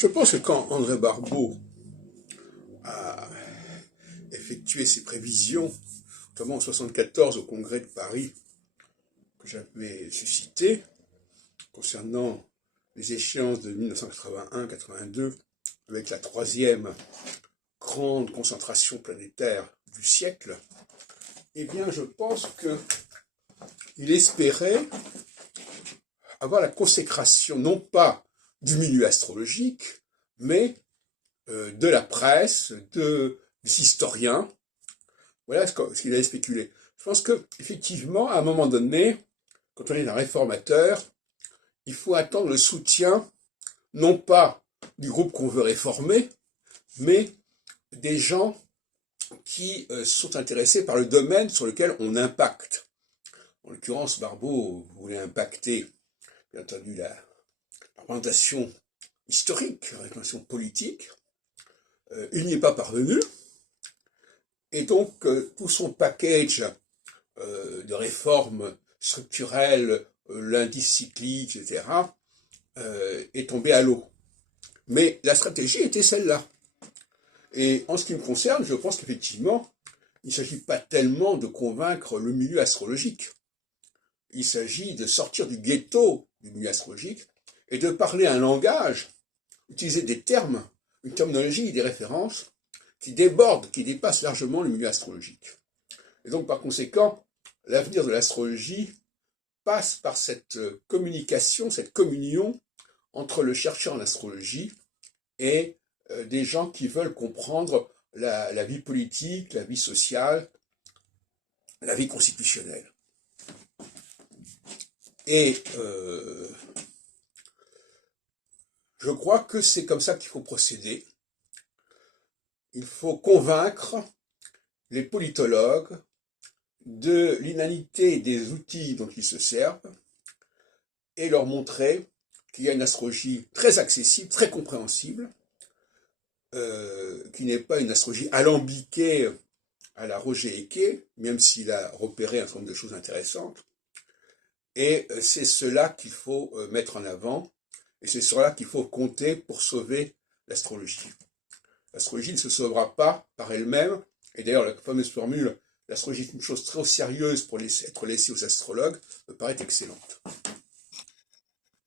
Je pense que quand André Barbeau a effectué ses prévisions, notamment en 1974 au Congrès de Paris, que j'avais suscité, concernant les échéances de 1981-82, avec la troisième grande concentration planétaire du siècle, eh bien je pense qu'il espérait avoir la consécration, non pas du milieu astrologique, mais de la presse, des historiens. Voilà ce qu'il avait spéculé. Je pense qu'effectivement, à un moment donné, quand on est un réformateur, il faut attendre le soutien, non pas du groupe qu'on veut réformer, mais des gens qui sont intéressés par le domaine sur lequel on impacte. En l'occurrence, Barbeau voulait impacter, bien entendu, la représentation historique, la représentation politique. Il n'y est pas parvenu. Et donc, tout son package de réformes structurelles, l'indice cyclique, etc., est tombé à l'eau. Mais la stratégie était celle-là. Et en ce qui me concerne, je pense qu'effectivement, il ne s'agit pas tellement de convaincre le milieu astrologique. Il s'agit de sortir du ghetto du milieu astrologique et de parler un langage, utiliser des termes, une terminologie, des références qui débordent, qui dépassent largement le milieu astrologique. Et donc, par conséquent, l'avenir de l'astrologie passe par cette communication, cette communion entre le chercheur en astrologie et des gens qui veulent comprendre la vie politique, la vie sociale, la vie constitutionnelle. Et je crois que c'est comme ça qu'il faut procéder. Il faut convaincre les politologues de l'inanité des outils dont ils se servent et leur montrer qu'il y a une astrologie très accessible, très compréhensible, qui n'est pas une astrologie alambiquée à la Roger Eke, même s'il a repéré un certain nombre de choses intéressantes. Et c'est cela qu'il faut mettre en avant, et c'est cela qu'il faut compter pour sauver l'astrologie. L'astrologie ne se sauvera pas par elle-même, et d'ailleurs la fameuse formule « l'astrologie est une chose très sérieuse pour être laissée aux astrologues » me paraît excellente.